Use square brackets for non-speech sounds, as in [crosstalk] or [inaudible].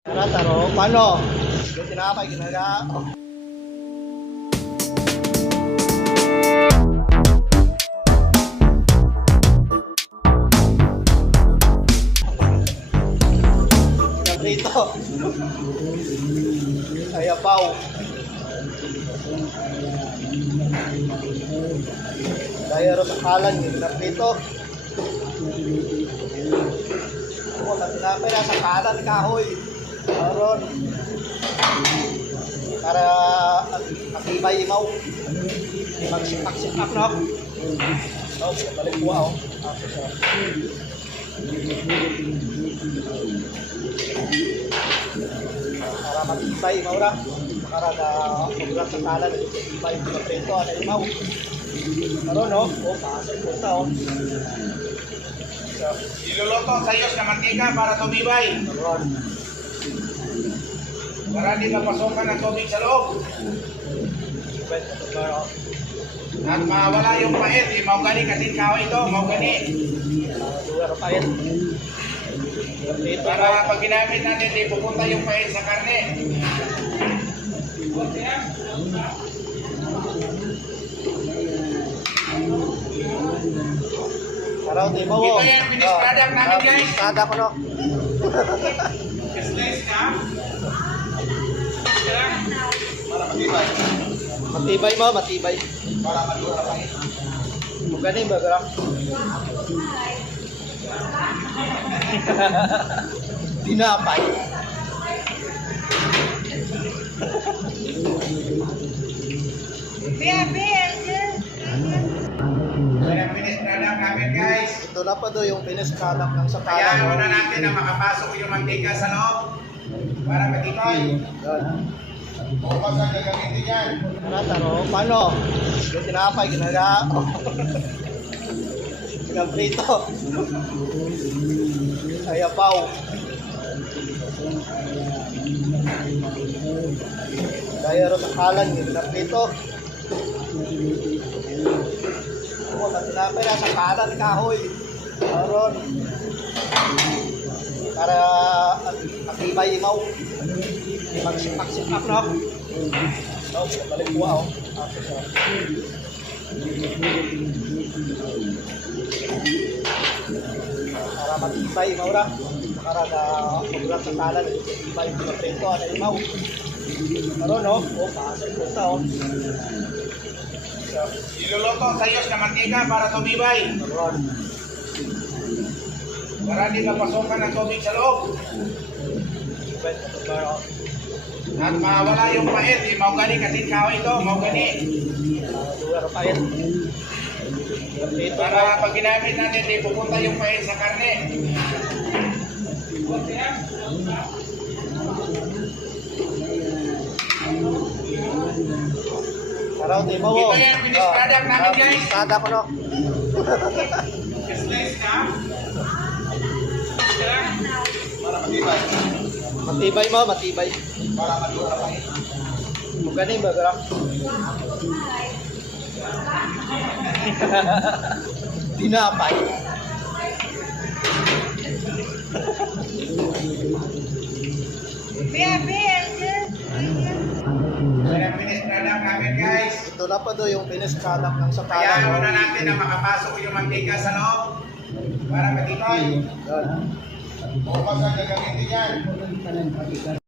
Tara, taro. Paano? Yung tinapay, ginaga. Rito. Ayapaw. Dayaro sa kalan, yung pinapito. Oo, tinapay na sa kalan, kahoy. Aron. Para matibay imaw. Magsipak-sipak na. Oh, balik ko ako. Ako sa para matibay imaw ra. Para na magulak sa kalan, matibay yung preto, ano imaw. Aron, no? Oh, pasok po ta, oh. Iluluto sa iyos na mantika para tumibay. Aron. Para hindi mapasokan ng tubig sa loob. At mawala yung pait. Eh, mau gani katin kawa ito. Mau gani. ah, lugar pa yun. Dito Para pag ginamit natin, di pupunta yung pait sa karne. Araw, di mo. Ito yung finished product namin, guys. Kada ko, no? [laughs] Slice ka? Para matibay. Matibay mo, matibay. Para madura pa ganin ba, gram? Tinapay. Finished product namin, guys. Ito na pa do yung piniskalak ng sa Kaya muna natin na makapasok yung mantika sa loob. Para matibay. Yan. Bukas ang gagamitin yan. Tara, taro. Paano? Yung tinapay, ginaga. Pinaprito. Ayapaw. Dayaro sa kalan, yung pinaprito. Oo, na tinapay na sa kalan, kahoy. Aron. Para matibay imaw. Magsipak-sipak na. Oh, balik ko ako. Ako para matibay maura para na magulak sa talan mga preto ano yung mau Karon no o pasok po ta oh so Iluluto sa iyos na mantika para tumibay. karon Para hindi mapasokan ng tubig sa loob. At mawala yung pait. Eh, mau gani katin kawa ito. Mau gani. Para pag ginamit natin, di pupunta yung pait sa karne. Araw di mo Ito yung finished product namin, guys. Kada ko no [laughs] Slice ka? Para matibay matibay mo matibay Para pa kung ganin ba gram [laughs] tinapay Ito finished na pa do yung piniskalak ng sa Kaya kalan muna natin na makapasok yung mantika sa loob. Para matibay. Yan. Bukas ang gagamitin yan.